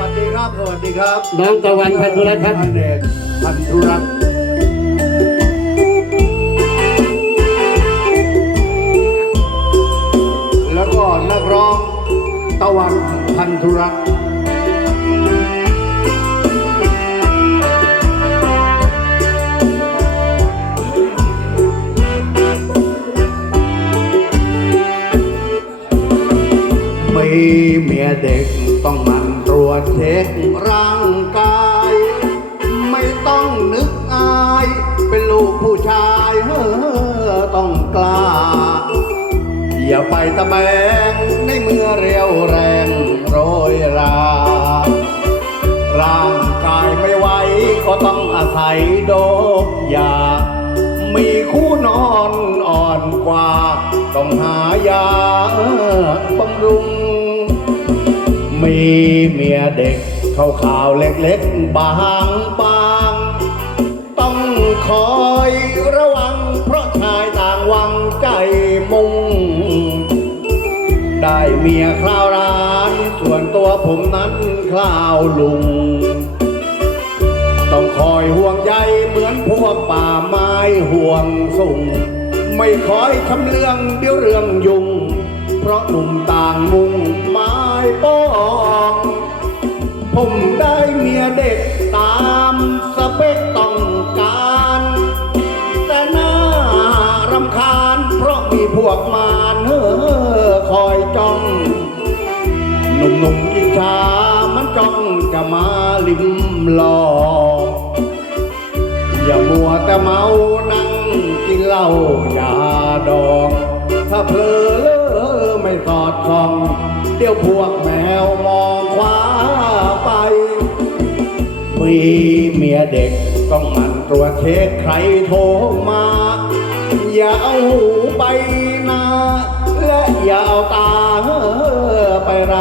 วัสดีครับ สวัสดีครับน้องตะวันพันธุรัตน์ครับพันเดชพันธุรัตน์แล้วก็นักร้องตะวันพันธุรัตน์ ต้องมันตรวจเช็คร่างกาย ไม่ต้องนึกอาย เป็นลูกผู้ชายเฮ้อต้องกล้า อย่าไปตะแบงในเมื่อเรียวแรงโรยรา ร่างกายไม่ไหวก็ต้องอาศัยโดบยา มีคู่นอนอ่อนกว่า ต้องหายาบำรุง มีเมียเด็กขาวขาวเล็กๆ บางบางๆต้องคอยระวัง เพราะชายต่างวังใจมุง ได้เมียคราวร้านส่วนตัวผมนั้นคราวลุง ต้องคอยห่วงใยเหมือนพวกป่าไม้ห่วงสุ่งไม่คอยทำเรื่องเดี๋ยวเรื่องยุ่ง เพราะหนุ่มต่างมุงไม้ป้อง ผมได้เมียเด็กตามสเปคต้องการ แต่น่ารำคาญเพราะมีพวกมารเฮ้อคอยจ้องหนุ่มๆยิงชามันจ้องจะมาลิมลออย่ามัวแต่เมานั่งกินเหล้ายาดอง ถ้าเพลอ สอดคอง เดี๋ยวพวกแมวมองคว้าไป มีเมียเด็กต้องมันตรวจเช็คใครโทรมา อย่าเอาหูไปนาและอย่าเอาตาไปไร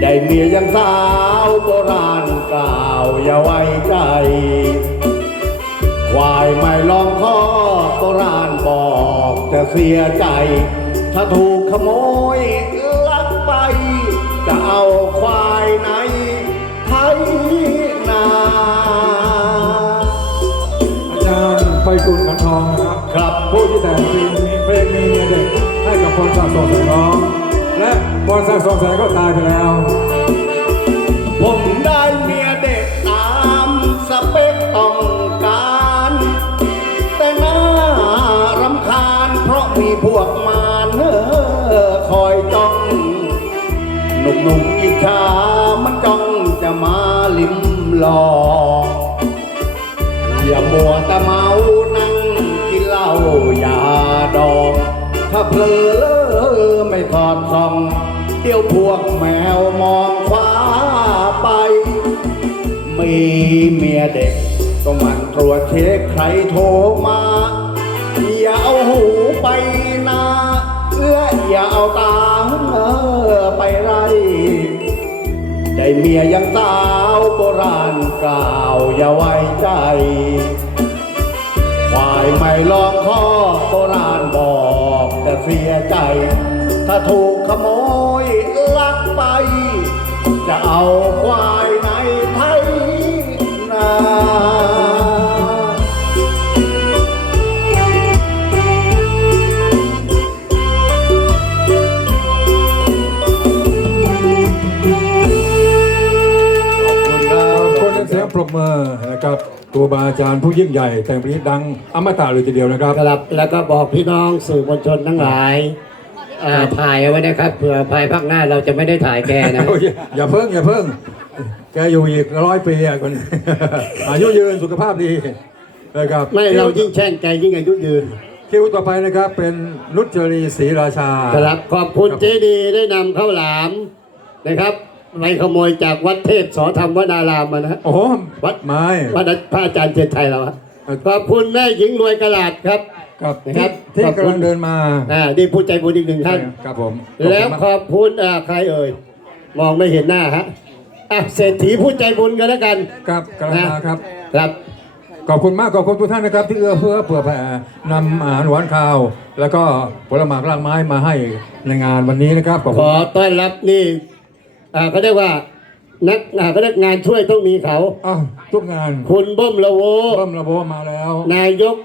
ได้เมียยังสาวโบราณกล่าวอย่าไว้ใจควายไม่ลองข้อโบราณบอกจะเสียใจ ถ้าถูกขโมยลักไป จะเอาควายไหนไทยนาอาจารย์ไฟกุลขันทองนะครับครับผู้ที่แต่งเพลงนี้เพลงมีเมียเด็กให้กับพรศักดิ์สองแสงร้อง และพรศักดิ์สองแสงก็ตายไปแล้ว ผมได้เมียเด็กตามสเปคต้องการ แต่น่ารำคาญเพราะมีพวกมา หนุ่มอิจฉามันจ้องจะมาลิมลออย่ามัวแต่เมานั่งกินเหล้ายาดอง ถ้าเพลอเลอไม่ถอดส่อง เดี๋ยวพวกแมวมองคว้าไป มีเมียเด็กต้องหมันตรวจเช็คใครโทรมา เมียยังสาวโบราณกล่าวอย่าไว้ใจควายไม่ลองข้อโบราณบอกแต่เสียใจ ถ้าถูกขโมยลักไป จะเอาควายนะ ปรบมือนะครับตัวบาอาจารย์ผู้ยิ่งใหญ่แต่งเพลงดังอมตะเลยทีเดียวนะครับ ครับแล้วก็บอกพี่น้องสื่อมวลชนทั้งหลายอ่าถ่ายเอาไว้นะครับเผื่อภายภาคหน้าเราจะไม่ได้ถ่ายแกนะโอ้ยอย่าเพิ่งอย่าเพิ่ง แกอยู่อีกร้อยปีอะคนนี้ อายุยืนสุขภาพดีนะครับไม่เรายิ่งแช่งแกยิ่งอายุยืน คิวต่อไปนะครับเป็นนุชจรีศรีราชา ครับขอบคุณเจดีได้นำข้าวหลามนะครับ ไปขโมยจากวัดเทพสอธรรมวนารามมานะฮะโอ้โหวัดไม้วัดพระอาจารย์เจตชัยเราฮะขอบคุณแม่หญิงรวยกระลาดครับครับนะครับที่ขอบที่คุณกำลังเดินมาอ่าดีผู้ใจบุญอีกหนึ่งท่านครับผม แล้วขขอบคุณมากอบคุณอ่าใครเอ่ยมองไม่เห็นหน้าฮะอะเศรษฐีผู้ใจบุญกันแล้วกันครับกำลังมาครับครับขอบคุณมากขอบคุณทุกท่านนะครับ ที่เอื้อเฟื้อเผื่อแผ่นำอาหารหวานข้าว แล้วก็ผลไม้รากไม้มาให้ในงานวันนี้นะครับขอบขคุณอต้อนรับนี่ อ่าเขาเรียกว่านักอ่าเขาเรียกงานช่วยต้องมีเขา อ้าวทุกงานคุณเบิ้มละโวเริ่มระโบมาแล้ว นายก